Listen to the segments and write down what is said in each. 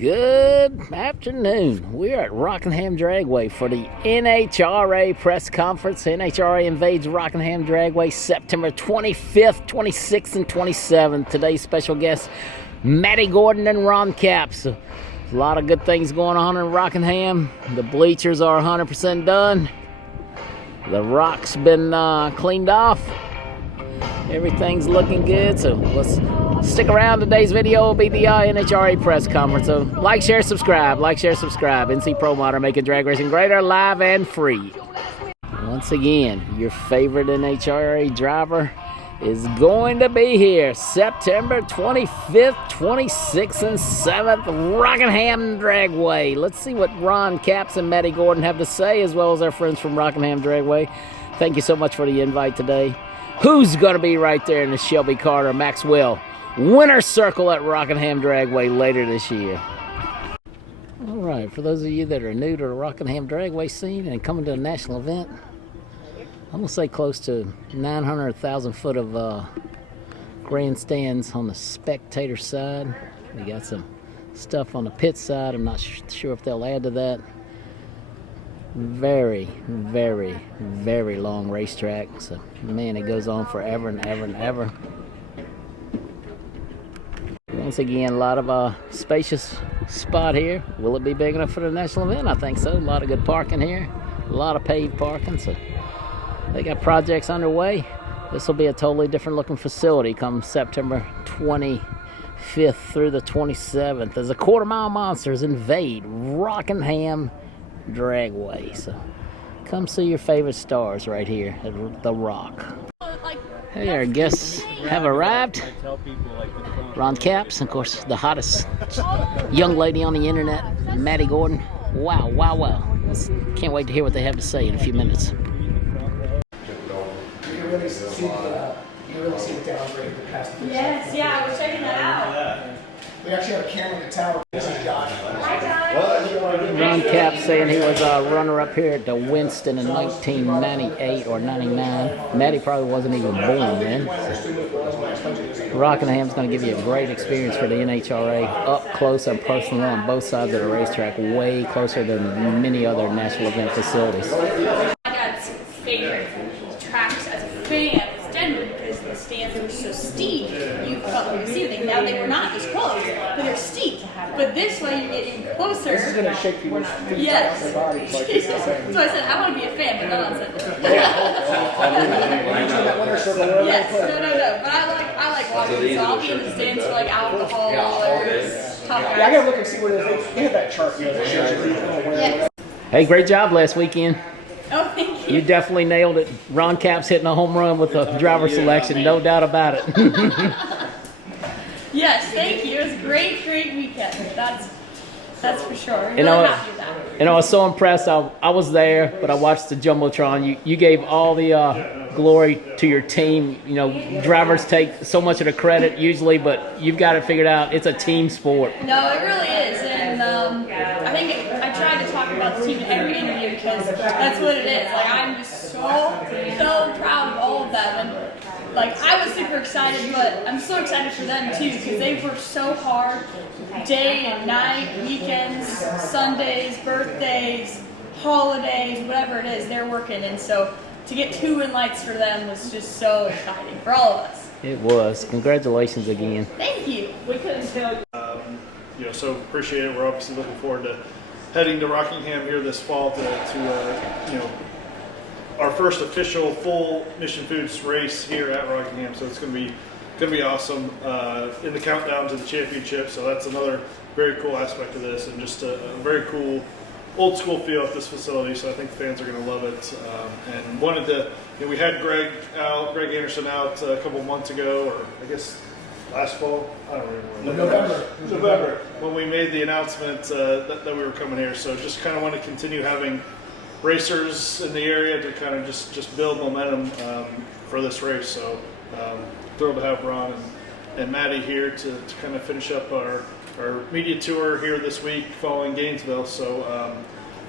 Good afternoon. We are at Rockingham Dragway for the NHRA press conference. NHRA invades Rockingham Dragway September 25th, 26th, and 27th. Today's special guests, Maddie Gordon and Ron Capps. A lot of good things going on in Rockingham. The bleachers are 100% done. The rock's been cleaned off. Everything's looking good, so let's stick around. Today's video will be the NHRA press conference. So like, share, subscribe. Like, share, subscribe. NC Pro Modder, making drag racing greater, live and free. Once again, your favorite NHRA driver is going to be here September 25th, 26th, and 7th, Rockingham Dragway. Let's see what Ron Capps and Maddie Gordon have to say, as well as our friends from Rockingham Dragway. Thank you so much for the invite today. Who's going to be right there in the Shelby Carter Maxwell winner circle at Rockingham Dragway later this year? All right, for those of you that are new to the Rockingham Dragway scene and coming to a national event, I'm going to say close to 900,000 foot of grandstands on the spectator side. We got some stuff on the pit side. I'm not sure if they'll add to that. Very, very, very long racetrack. So, man, it goes on forever and ever and ever. Once again, a lot of spacious spot here. Will it be big enough for the national event? I think so. A lot of good parking here. A lot of paved parking. So they got projects underway. This will be a totally different looking facility come September 25th through the 27th as the Quarter Mile Monsters invade Rockingham Dragway. So come see your favorite stars right here at The Rock. Hey, our guests have arrived. Ron Capps, and of course the hottest young lady on the internet, Maddie Gordon. Wow, wow, wow. Can't wait to hear what they have to say in a few minutes. You can really see the downgrade the past. Yes, yeah, I was checking that out. We actually have a camera in the tower. This is Josh. Hi, Josh. Ron Capps saying he was a runner-up here at the Winston in 1998 or 99. Maddie probably wasn't even born then. So Rockingham's going to give you a great experience for the NHRA, up close and personal on both sides of the racetrack, way closer than many other national event facilities. My dad's favorite tracks as a fan was Denver because the stands were so steep. You felt like you could see everything. Now they were not this close, but they're steep. But this way you're getting closer. This is going to shake people's feet. Yes. Their bodies. Like So I said, I want to be a fan, but not on Sunday. Yes, no. But I like watching, so I'll be in the stands for like alcohol or top Yeah, I got to look and see what it is. They have that chart, you know, that shows you who's going to win. Yes. Hey, great job last weekend. Oh, thank you. You definitely nailed it. Ron Capps hitting a home run with the driver selection, no doubt about it. Yes, thank you. It was a great weekend. That's for sure. I'm You really know, happy with that. I was so impressed. I was there, but I watched the Jumbotron. You gave all the glory to your team. You know, drivers take so much of the credit usually, but you've got it figured out. It's a team sport. No, it really is, and I think I tried to talk about the team in every interview because that's what it is. Like, I'm just so proud of all of them, and like, I was super excited, but I'm so excited for them too because they've worked so hard, day and night, weekends, Sundays, birthdays, holidays, whatever it is, they're working, and so to get 2 win lights for them was just so exciting for all of us. It was. Congratulations again. Thank you. We couldn't tell you. So appreciate it. We're obviously looking forward to heading to Rockingham here this fall to our first official full Mission Foods race here at Rockingham. So it's going to be awesome in the countdown to the championship. So that's another very cool aspect of this, and just a very cool old school feel at this facility. So I think fans are going to love it. And wanted to, we had Greg Anderson out a couple months ago, or I guess last fall. I don't remember. November when we made the announcement that we were coming here. So just kind of want to continue having racers in the area to kind of just build momentum for this race. So thrilled to have Ron and Maddie here to kind of finish up our media tour here this week following Gainesville. So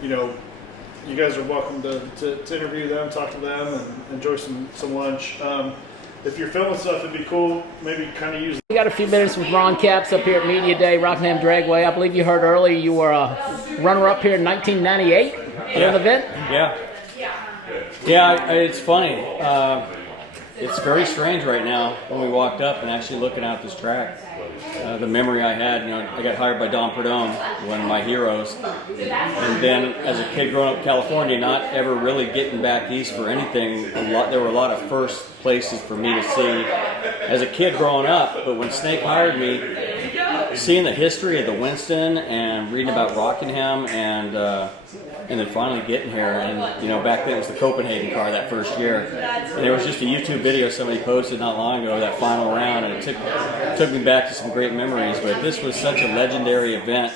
you guys are welcome to interview them, talk to them, and enjoy some lunch. if you're filming stuff, it'd be cool. Maybe kind of use. We got a few minutes with Ron Capps up here at Media Day, Rockingham Dragway. I believe you heard earlier you were a runner-up here in 1998 at an event. Yeah, it's funny. It's very strange right now when we walked up and actually looking out this track. The memory I had, I got hired by Don Perdome, one of my heroes. And then as a kid growing up in California, not ever really getting back east for anything, there were a lot of first places for me to see as a kid growing up. But when Snake hired me, seeing the history of the Winston and reading about Rockingham and then finally getting here, and back then it was the Copenhagen car that first year, and there was just a YouTube video somebody posted not long ago, that final round, and it took me back to some great memories. But this was such a legendary event.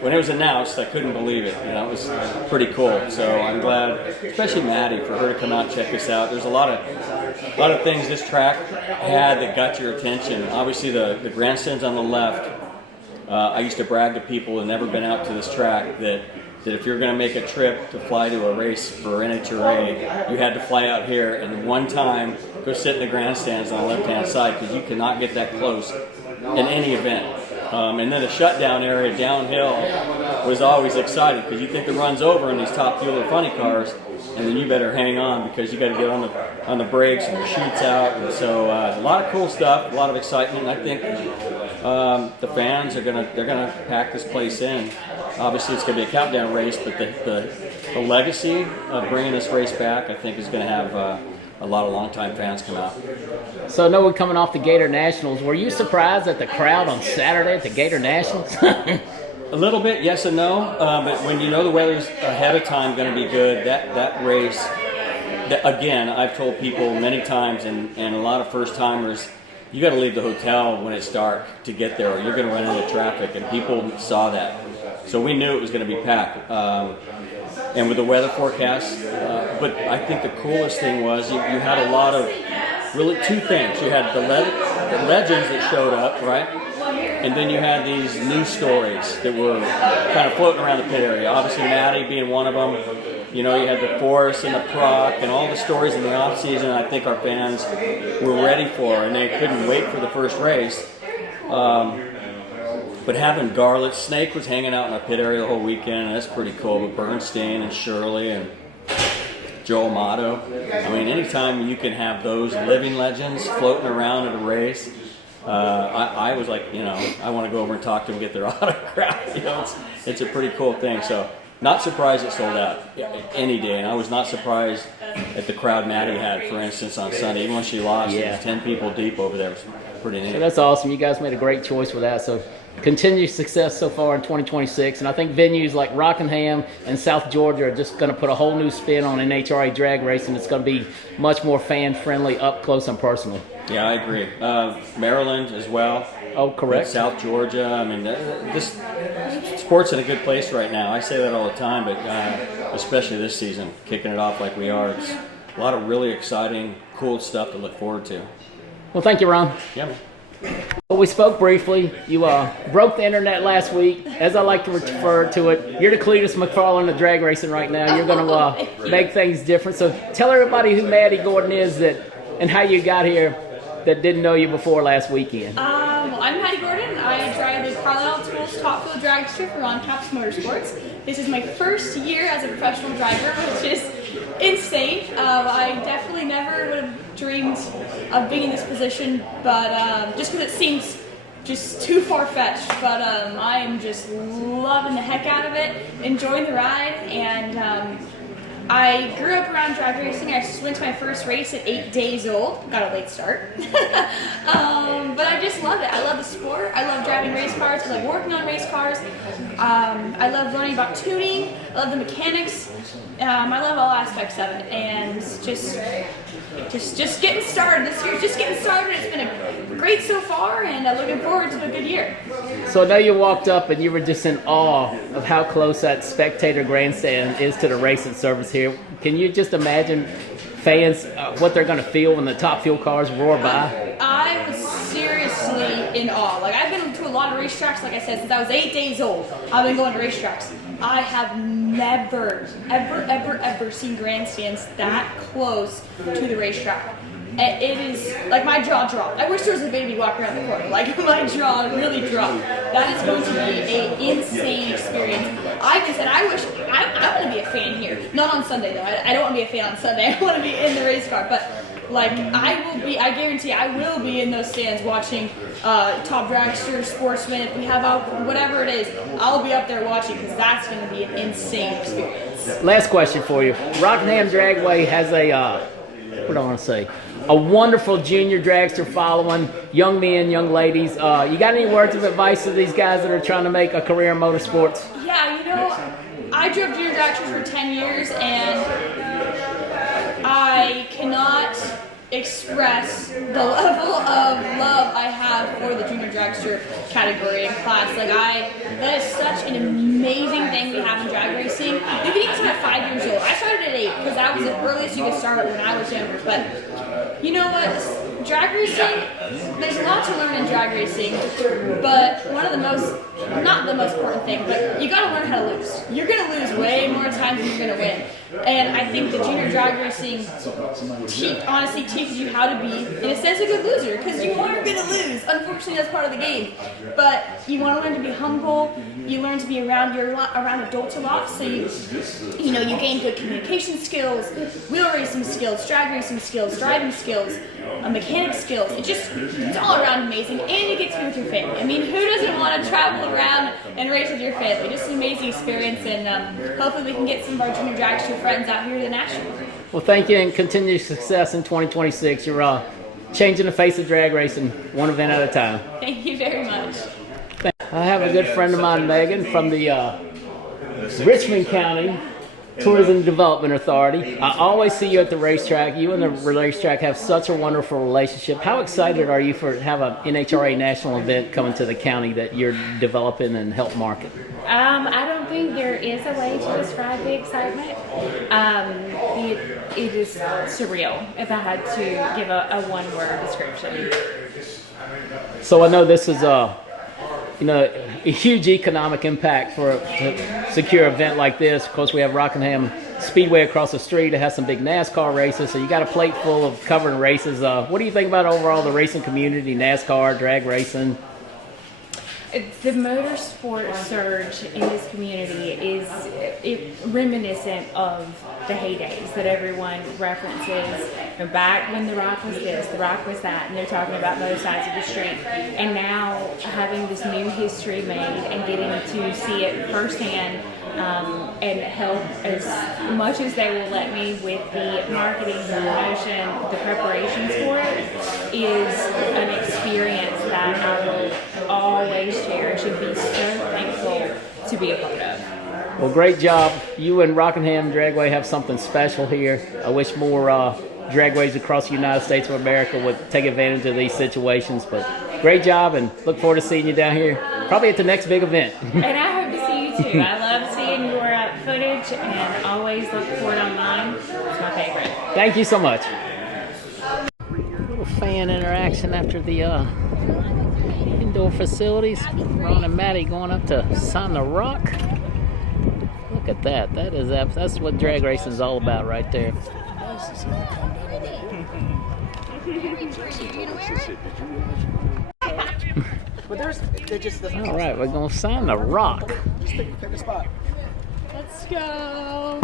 When it was announced, I couldn't believe it. It was pretty cool. So I'm glad, especially Maddie, for her to come out and check us out. There's a lot of things this track had that got your attention. Obviously, the grandstands on the left. I used to brag to people who had never been out to this track that if you're going to make a trip to fly to a race for NHRA, you had to fly out here and one time go sit in the grandstands on the left-hand side, because you cannot get that close in any event. And then the shutdown area downhill was always exciting, because you think the run's over in these top fuel or funny cars, and then you better hang on because you got to get on the brakes and the chutes out. And so a lot of cool stuff, a lot of excitement. And I think the fans are gonna pack this place in. Obviously, it's gonna be a countdown race, but the legacy of bringing this race back, I think, is gonna have a lot of longtime fans come out. So I know we're coming off the Gator Nationals. Were you surprised at the crowd on Saturday at the Gator Nationals? A little bit, yes and no. But when you know the weather's ahead of time going to be good, that race, again, I've told people many times, and a lot of first-timers, you got to leave the hotel when it's dark to get there, or you're going to run into traffic, and people saw that. So we knew it was going to be packed. And with the weather forecast, but I think the coolest thing was you had a lot of, really two things. You had the legends that showed up, right? And then you had these news stories that were kind of floating around the pit area. Obviously, Maddie being one of them. You had the Force and the Proc and all the stories in the off season. I think our fans were ready for, and they couldn't wait for the first race. But having Garlett, Snake was hanging out in our pit area the whole weekend, and that's pretty cool. But Bernstein and Shirley and Joe Amato. I mean, anytime you can have those living legends floating around at a race, I was like, I want to go over and talk to them, get their autograph. It's a pretty cool thing. So, not surprised it sold out any day. And I was not surprised at the crowd Maddie had, for instance, on Sunday. Even when she lost, it was 10 people deep over there. It was pretty neat. So that's awesome. You guys made a great choice with that. So continued success so far in 2026. And I think venues like Rockingham and South Georgia are just going to put a whole new spin on NHRA drag racing. It's going to be much more fan-friendly, up close and personal. Yeah, I agree. Maryland as well. Oh, correct. South Georgia. I mean, this sport's in a good place right now. I say that all the time, but especially this season, kicking it off like we are. It's a lot of really exciting, cool stuff to look forward to. Well, thank you, Ron. Yeah, man. Well, we spoke briefly. You broke the internet last week. As I like to refer to it, you're the Cletus McFarland of drag racing right now. You're going to make things different. So tell everybody who Maddie Gordon is and how you got here that didn't know you before last weekend. Well, I'm Maddie Gordon. I drive the Carlisle Tools Top Fuel Dragster for Ron Capps Motorsports. This is my first year as a professional driver, which is insane. I definitely never would have dreamed of being in this position, but just because it seems just too far-fetched. But I am just loving the heck out of it, enjoying the ride, and I grew up around drag racing. I went to my first race at 8 days old. Got a late start. But I just love it. I love the sport. I love driving race cars. I love working on race cars. I love learning about tuning. I love the mechanics. I love all aspects of it. And just getting started. This year's just getting started. It's been great so far, and I'm looking forward to a good year. So I know you walked up and you were just in awe of how close that spectator grandstand is to the racing service here. Can you just imagine fans, what they're going to feel when the top fuel cars roar by? I was seriously in awe. Like, I've been to a lot of racetracks, like I said, since I was 8 days old. I've been going to racetracks. I have never, ever seen grandstands that close to the racetrack. it is like my jaw dropped. I wish there was a baby walking around the corner. Like my jaw really dropped. That is going to be an insane experience. I said I wish I want to be a fan here. Not on Sunday though. I don't want to be a fan on Sunday. I want to be in the race car. But like I guarantee I will be in those stands watching top dragster, sportsman. If we have out whatever it is, I'll be up there watching because that's going to be an insane experience. Last question for you. Rockingham Dragway has what do I want to say? A wonderful junior dragster following, young men, young ladies. You got any words of advice to these guys that are trying to make a career in motorsports? Yeah, you know, I drove junior dragsters for 10 years and I cannot express the level of love I have for the junior dragster category and class. Like that is such an amazing thing we have in drag racing. You can even start at 5 years old. I started at 8 because that was the earliest you could start when I was younger. But you know what? Drag racing, there's a lot to learn in drag racing, but one of the most, not the most important thing, but you gotta learn how to lose. You're gonna lose way more times than you're gonna win. And I think the junior drag racing honestly teaches you how to be, in a sense, a good loser, because you are gonna lose. Unfortunately, that's part of the game. But you want to learn to be humble. You learn to be around adults a lot, so you gain good communication skills, wheel racing skills, drag racing skills, driving skills, mechanic skills. It's all around amazing, and you get to be with your family. I mean, who doesn't want to travel around and race with your family? Just an amazing experience, and hopefully we can get some of our junior dragster friends out here to the National. Well, thank you, and continued success in 2026. You're changing the face of drag racing one event at a time. Thank you very much. I have a good friend of mine, Megan, from the Richmond County Tourism Development Authority. I always see you at the racetrack. You and the racetrack have such a wonderful relationship. How excited are you for have an NHRA national event coming to the county that you're developing and help market? I don't think there is a way to describe the excitement. It is surreal if I had to give a one-word description. So I know this is a huge economic impact for a secure event like this. Of course, we have Rockingham Speedway across the street. It has some big NASCAR races, so you got a plate full of covering races. What do you think about overall the racing community, NASCAR, drag racing? The motorsport surge in this community is reminiscent of the heydays that everyone references. Back when The Rock was this, The Rock was that, and they're talking about both sides of the street. And now having this new history made and getting to see it firsthand and help as much as they will let me with the marketing, the promotion, the preparations for it is an experience that I will always cherish and be so thankful to be a part of. Well, great job. You and Rockingham Dragway have something special here. I wish more dragways across the United States of America would take advantage of these situations. But great job, and look forward to seeing you down here, probably at the next big event. And I hope to see you too. I love seeing your footage and always look for it online. It's my favorite. Thank you so much. Little fan interaction after the indoor facilities. Ron and Maddie going up to sign the rock. Look at that. That's what drag racing is all about right there. All right, we're going to sign the rock. Just pick a spot. Let's go.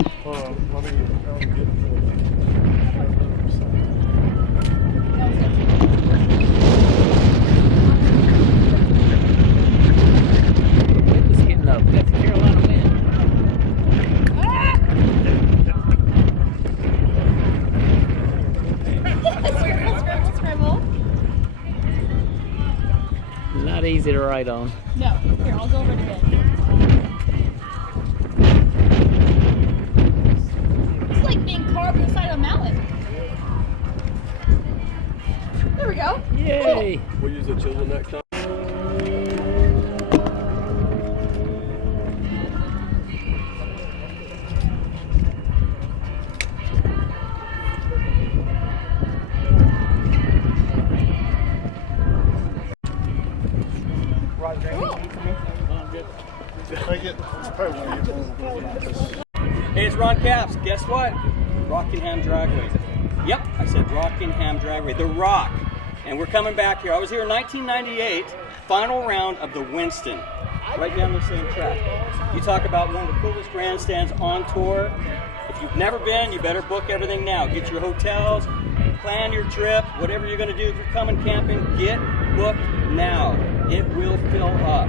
It's getting up. We got the Carolina wind. Scramble. Not easy to ride on. No, here, I'll go over it again. It's like being carved inside a mountain. There we go. Yay! We'll use the chisel next time. Hey, it's Ron Capps. Guess what? Rockingham Dragway. Yep, I said Rockingham Dragway, The Rock. And we're coming back here. I was here in 1998, final round of the Winston, right down the same track. You talk about one of the coolest grandstands on tour. If you've never been, you better book everything now. Get your hotels, plan your trip, whatever you're going to do. If you're coming camping, get booked now. It will fill up.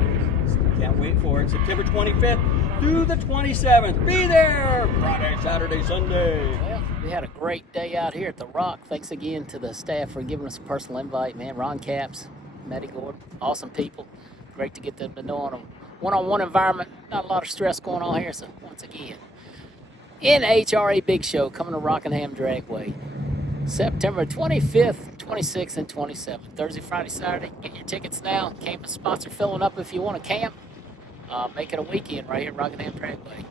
Can't wait for it. September 25th through the 27th. Be there Friday, Saturday, Sunday. Well, we had a great day out here at the Rock. Thanks again to the staff for giving us a personal invite, man. Ron Capps, Maddie Gordon, awesome people. Great to get them to know in a one-on-one environment. Not a lot of stress going on here, so once again, NHRA Big Show coming to Rockingham Dragway. September 25th, 26th, and 27th. Thursday, Friday, Saturday. Get your tickets now. Camping spots are filling up if you want to camp. Make it a weekend right here at Rockingham Dragway.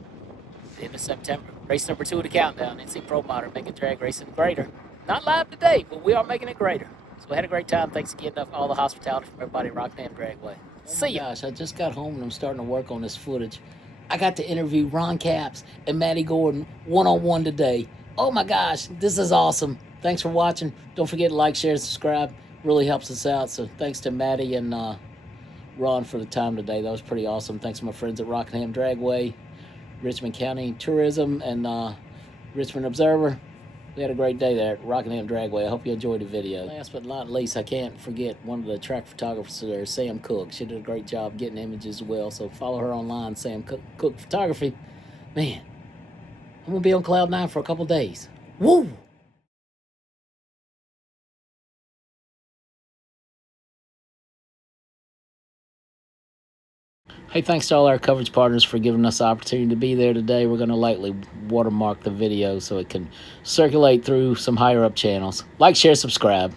The end of September. Race number 2 of the countdown. NC Pro Modern making drag racing greater. Not live today, but we are making it greater. So we had a great time. Thanks again to all the hospitality from everybody at Rockingham Dragway. See ya. Gosh, I just got home and I'm starting to work on this footage. I got to interview Ron Capps and Maddie Gordon one-on-one today. Oh my gosh, this is awesome. Thanks for watching. Don't forget to like, share, subscribe. Really helps us out. So thanks to Maddie and Ron for the time today. That was pretty awesome. Thanks to my friends at Rockingham Dragway, Richmond County Tourism, and Richmond Observer. We had a great day there at Rockingham Dragway. I hope you enjoyed the video. Last but not least, I can't forget one of the track photographers there, Sam Cook. She did a great job getting images as well. So follow her online, Sam Cook Photography. Man, I'm going to be on Cloud 9 for a couple days. Woo! Hey, thanks to all our coverage partners for giving us the opportunity to be there today. We're going to lightly watermark the video so it can circulate through some higher up channels. Like, share, subscribe.